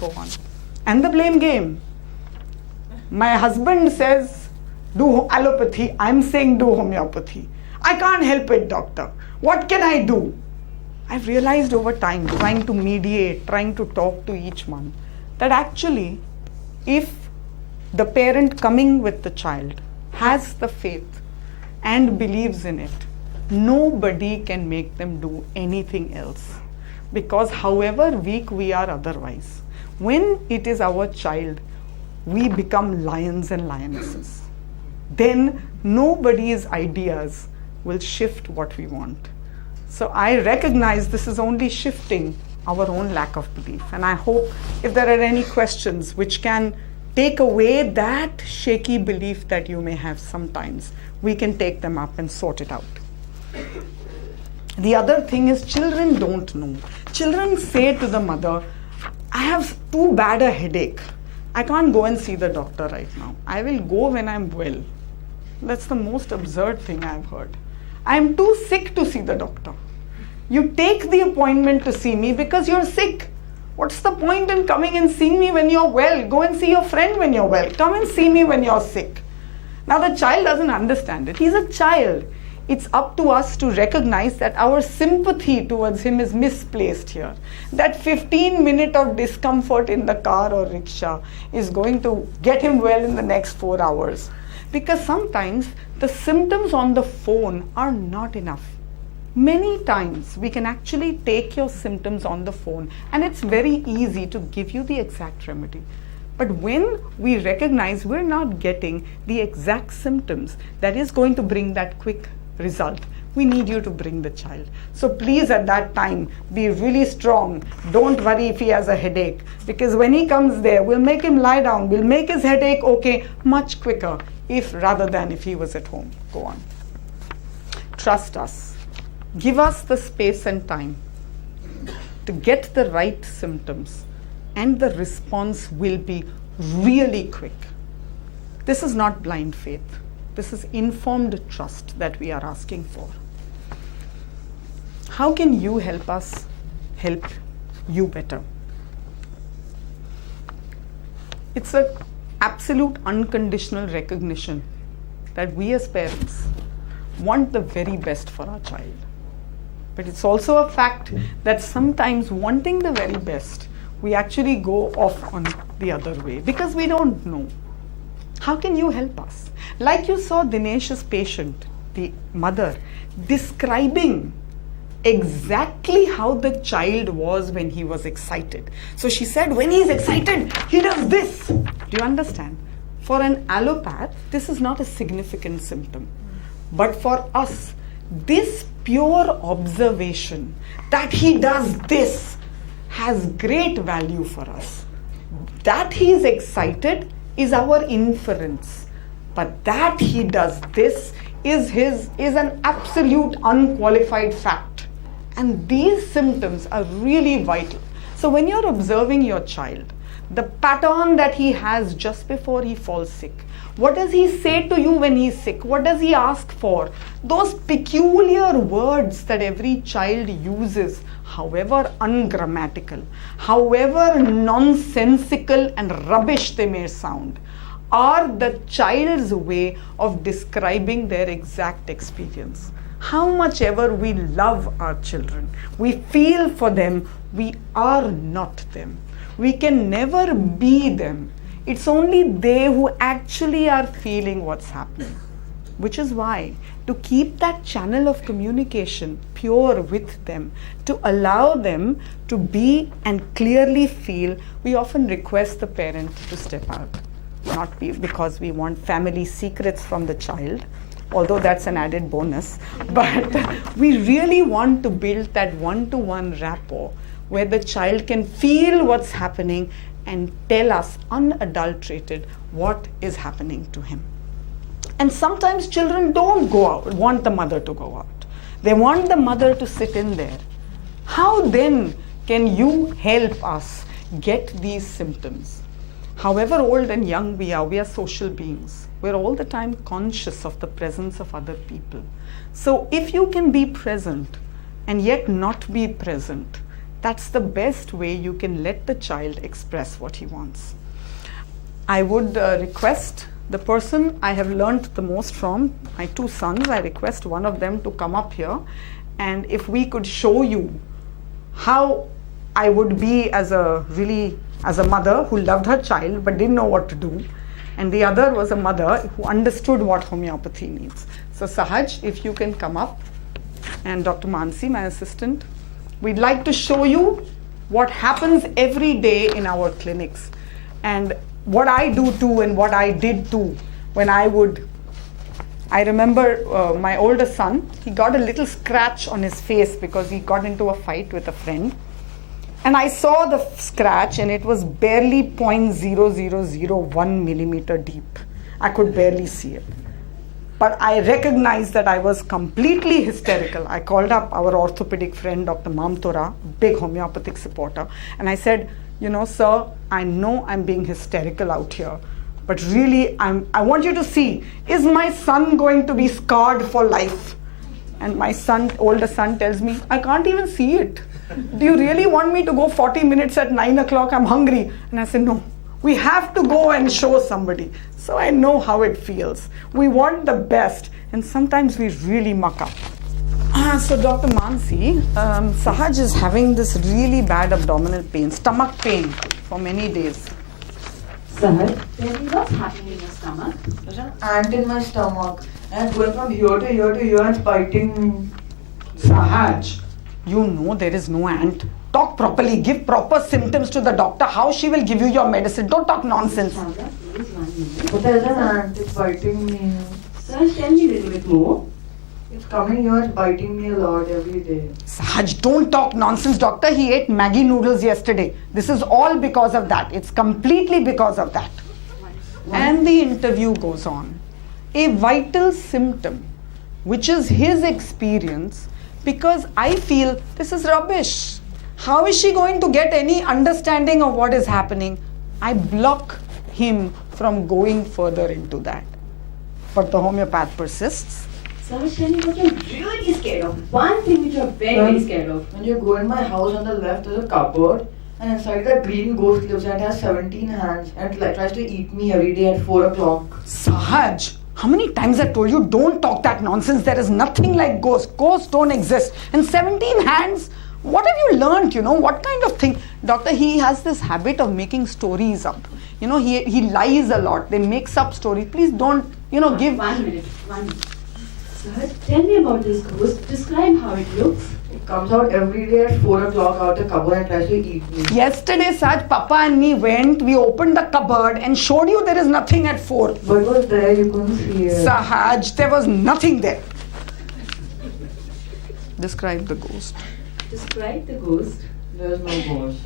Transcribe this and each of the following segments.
Go on. And the blame game. My husband says, do allopathy. I'm saying do homeopathy. I can't help it, doctor. What can I do? I've realized over time, trying to mediate, trying to talk to each one, that actually, if the parent coming with the child has the faith and believes in it, nobody can make them do anything else. Because however weak we are otherwise, when it is our child, we become lions and lionesses. Then nobody's ideas will shift what we want. So I recognize this is only shifting our own lack of belief. And I hope if there are any questions which can take away that shaky belief that you may have sometimes, we can take them up and sort it out. The other thing is children don't know. Children say to the mother, I have too bad a headache. I can't go and see the doctor right now. I will go when I'm well. That's the most absurd thing I've heard. I'm too sick to see the doctor. You take the appointment to see me because you're sick. What's the point in coming and seeing me when you're well? Go and see your friend when you're well. Come and see me when you're sick. Now the child doesn't understand it. He's a child. It's up to us to recognize that our sympathy towards him is misplaced here. That 15 minutes of discomfort in the car or rickshaw is going to get him well in the next 4 hours. Because sometimes the symptoms on the phone are not enough. Many times we can actually take your symptoms on the phone and it's very easy to give you the exact remedy. But when we recognize we're not getting the exact symptoms that is going to bring that quick result, we need you to bring the child. So please at that time be really strong. Don't worry if he has a headache, because when he comes there, we'll make him lie down. We'll make his headache okay much quicker rather than if he was at home. Go on. Trust us. Give us the space and time to get the right symptoms, and the response will be really quick. This is not blind faith. This is informed trust that we are asking for. How can you help us help you better? It's an absolute unconditional recognition that we as parents want the very best for our child. But it's also a fact that sometimes wanting the very best, we actually go off on the other way because we don't know. How can you help us? Like you saw Dinesh's patient, the mother, describing exactly how the child was when he was excited. So she said, when he's excited, he does this. Do you understand? For an allopath, this is not a significant symptom. But for us, this pure observation that he does this has great value for us. That he is excited is our inference, but that he does this is an absolute unqualified fact. And these symptoms are really vital. So when you're observing your child, the pattern that he has just before he falls sick, what does he say to you when he's sick? What does he ask for? Those peculiar words that every child uses, however ungrammatical, however nonsensical and rubbish they may sound, are the child's way of describing their exact experience. How much ever we love our children, we feel for them, we are not them. We can never be them. It's only they who actually are feeling what's happening. Which is why, to keep that channel of communication pure with them, to allow them to be and clearly feel, we often request the parent to step out. Not because we want family secrets from the child, although that's an added bonus, but we really want to build that one-to-one rapport where the child can feel what's happening and tell us unadulterated what is happening to him. And sometimes children don't go out, want the mother to go out. They want the mother to sit in there. How then can you help us get these symptoms? However old and young we are social beings. We're all the time conscious of the presence of other people. So if you can be present and yet not be present, That's the best way you can let the child express what he wants. I would request the person I have learned the most from, my two sons, I request one of them to come up here, and if we could show you how I would be as a mother who loved her child but didn't know what to do, and the other was a mother who understood what homeopathy means. So Sahaj, if you can come up, and Dr. Mansi, my assistant, we'd like to show you what happens every day in our clinics, and what I do too and what I did too when I remember my older son, he got a little scratch on his face because he got into a fight with a friend. And I saw the scratch and it was barely 0.0001 millimeter deep. I could barely see it. But I recognized that I was completely hysterical. I called up our orthopedic friend, Dr. Mamtora, big homeopathic supporter, and I said, sir, I know I'm being hysterical out here, but really I want you to see, is my son going to be scarred for life? And my older son tells me, I can't even see it. Do you really want me to go 40 minutes at 9 o'clock? I'm hungry. And I said, no, we have to go and show somebody. So I know how it feels. We want the best, and sometimes we really muck up. So Dr. Mansi, Sahaj is having this really bad abdominal pain, stomach pain for many days. Sahaj, tell me what's happening in your stomach? There's an ant in my stomach and it's going from here to here to here and it's biting me. Sahaj, you know there is no ant. Talk properly, give proper symptoms to the doctor, how she will give you your medicine. Don't talk nonsense. Chhabra, please 1 minute. But there's an ant, it's biting me. Sahaj, tell me a little bit more. It's coming here, it's biting me a lot every day. Sahaj, don't talk nonsense, doctor. He ate Maggi noodles yesterday. This is all because of that. It's completely because of that. And the interview goes on. A vital symptom, which is his experience, because I feel this is rubbish. How is she going to get any understanding of what is happening? I block him from going further into that. But the homeopath persists. Sahaj, tell me what you're really scared of. One thing which you're very scared of. When you go in my house on the left, there's a cupboard and inside that green ghost lives and it has 17 hands and it tries to eat me every day at 4 o'clock. Sahaj, how many times I told you don't talk that nonsense? There is nothing like ghosts. Ghosts don't exist. And 17 hands? What have you learned, What kind of thing? Doctor, he has this habit of making stories up. He lies a lot. They makes up stories. Please don't, give... 1 minute. Sahaj, tell me about this ghost. Describe how it looks. It comes out every day at 4 o'clock out the cupboard and tries to eat me. Yesterday, Saj, Papa and me went, we opened the cupboard and showed you there is nothing at 4. But it was there, you couldn't see it. Sahaj, there was nothing there. Describe the ghost. Describe the ghost. There's no ghost.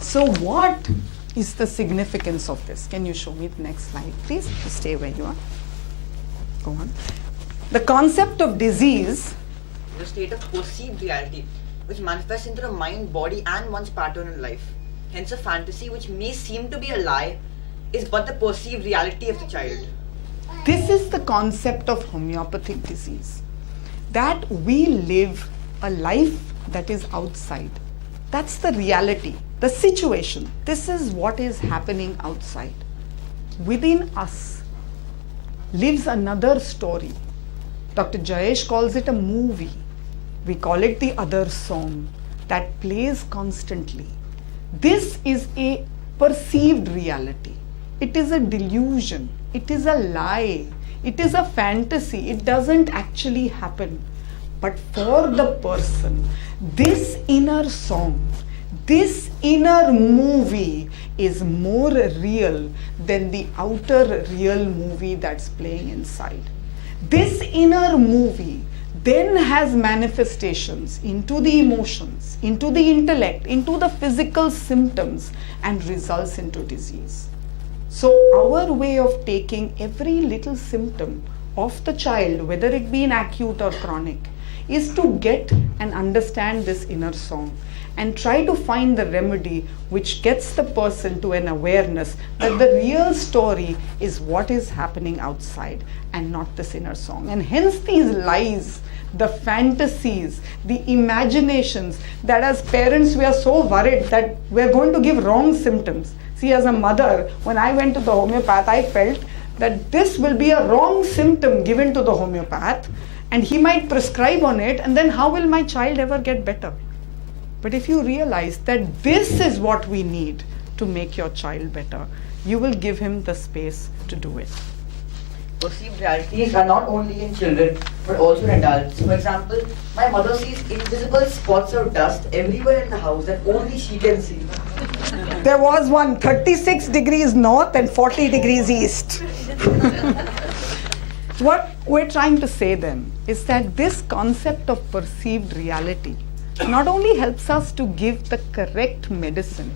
So what is the significance of this? Can you show me the next slide, please? Stay where you are. Go on. The concept of disease is a state of perceived reality which manifests into the mind, body and one's pattern in life. Hence a fantasy which may seem to be a lie is but the perceived reality of the child. This is the concept of homeopathic disease. That we live a life that is outside. That's the reality, the situation. This is what is happening outside. Within us lives another story. Dr. Jayesh calls it a movie. We call it the other song that plays constantly. This is a perceived reality. It is a delusion. It is a lie. It is a fantasy. It doesn't actually happen. But for the person, this inner song, this inner movie is more real than the outer real movie that's playing inside. This inner movie then has manifestations into the emotions, into the intellect, into the physical symptoms, and results into disease. So our way of taking every little symptom of the child, whether it be in acute or chronic, is to get and understand this inner song and try to find the remedy which gets the person to an awareness that the real story is what is happening outside and not this inner song. And hence these lies, the fantasies, the imaginations, that as parents we are so worried that we're going to give wrong symptoms. See, as a mother, when I went to the homeopath, I felt that this will be a wrong symptom given to the homeopath and he might prescribe on it, and then how will my child ever get better? But if you realize that this is what we need to make your child better, you will give him the space to do it. Perceived realities are not only in children but also in adults. For example, my mother sees invisible spots of dust everywhere in the house that only she can see. There was one 36 degrees north and 40 degrees east. What we're trying to say then is that this concept of perceived reality not only helps us to give the correct medicine,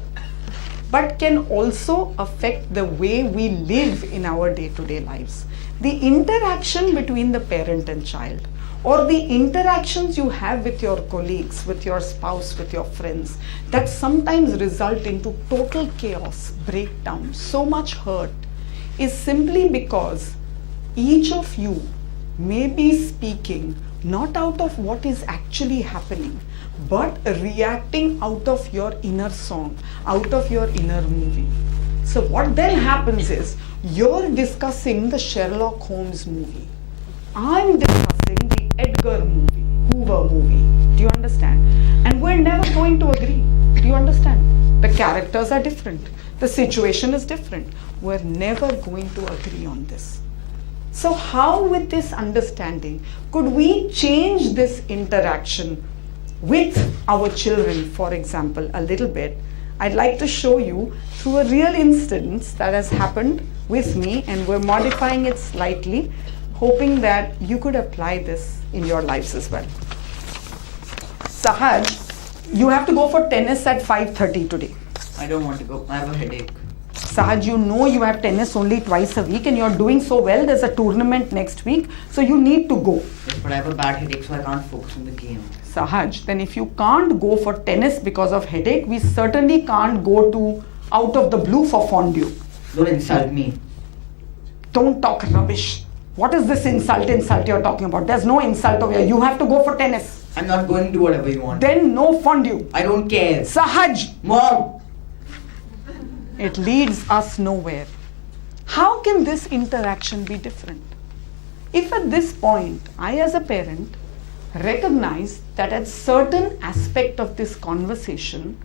but can also affect the way we live in our day-to-day lives. The interaction between the parent and child, or the interactions you have with your colleagues, with your spouse, with your friends, that sometimes result into total chaos, breakdown, so much hurt, is simply because each of you may be speaking not out of what is actually happening, but reacting out of your inner song, out of your inner movie. So what then happens is, you're discussing the Sherlock Holmes movie. I'm discussing the Edgar movie, Hoover movie. Do you understand? And we're never going to agree. Do you understand? The characters are different. The situation is different. We're never going to agree on this. So how, with this understanding, could we change this interaction with our children, for example, a little bit? I'd like to show you through a real instance that has happened with me, and we're modifying it slightly, hoping that you could apply this in your lives as well. Sahaj, you have to go for tennis at 5:30 today. I don't want to go. I have a headache. Sahaj, you know you have tennis only twice a week and you're doing so well. There's a tournament next week, so you need to go. Yes, but I have a bad headache, so I can't focus on the game. Sahaj, then if you can't go for tennis because of headache, we certainly can't go to out of the blue for fondue. Don't insult me. Don't talk rubbish. What is this insult you're talking about? There's no insult over here. You have to go for tennis. I'm not going to do whatever you want. Then no fondue. I don't care. Sahaj! Mom! It leads us nowhere. How can this interaction be different? If at this point, I as a parent recognize that at certain aspect of this conversation,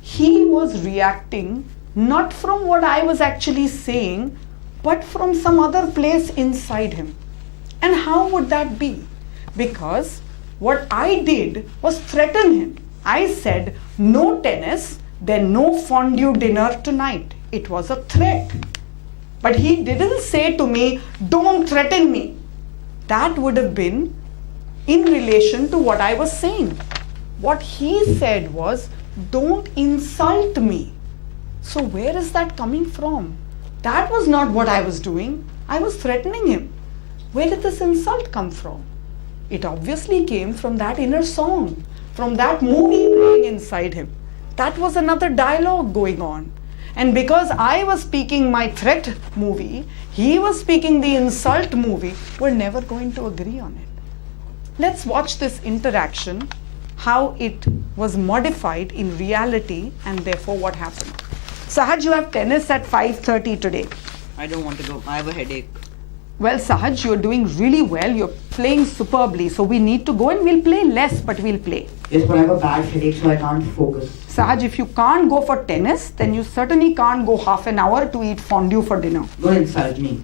he was reacting not from what I was actually saying, but from some other place inside him. And how would that be? Because what I did was threaten him. I said, no tennis, then no fondue dinner tonight. It was a threat. But he didn't say to me, don't threaten me. That would have been in relation to what I was saying. What he said was, don't insult me. So where is that coming from? That was not what I was doing. I was threatening him. Where did this insult come from? It obviously came from that inner song, from that movie playing inside him. That was another dialogue going on. And because I was speaking my threat movie, he was speaking the insult movie, we're never going to agree on it. Let's watch this interaction, how it was modified in reality, and therefore what happened. Sahaj, you have tennis at 5:30 today. I don't want to go. I have a headache. Well, Sahaj, you're doing really well. You're playing superbly. So we need to go, and we'll play less, but we'll play. Yes, but I have a bad headache, so I can't focus. Sahaj, if you can't go for tennis, then you certainly can't go half an hour to eat fondue for dinner. Don't insult me.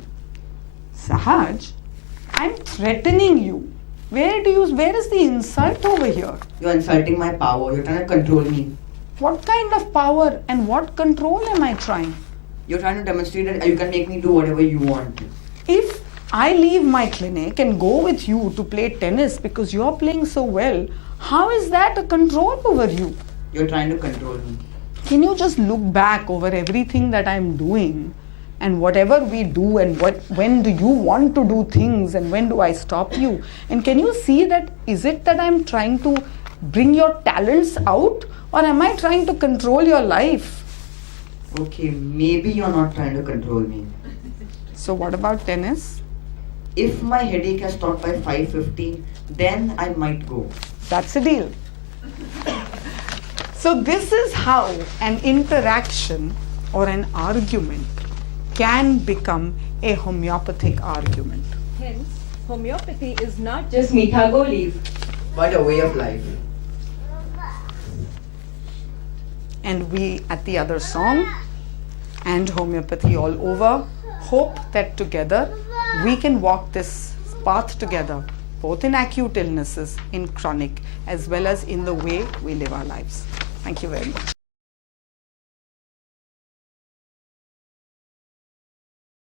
Sahaj, I'm threatening you. Where is the insult over here? You're insulting my power. You're trying to control me. What kind of power and what control am I trying? You're trying to demonstrate that you can make me do whatever you want. If I leave my clinic and go with you to play tennis because you're playing so well, how is that a control over you? You're trying to control me. Can you just look back over everything that I'm doing and whatever we do, and when do you want to do things and when do I stop you? And can you see that, is it that I'm trying to bring your talents out, Or am I trying to control your life? Okay, maybe you're not trying to control me. So what about tennis? If my headache has stopped by 5:15, then I might go. That's a deal. So this is how an interaction or an argument can become a homeopathic argument. Hence, homeopathy is not just meetha golis. But a way of life. And we at the other song and homeopathy all over hope that together we can walk this path together, both in acute illnesses, in chronic, as well as in the way we live our lives. Thank you very much.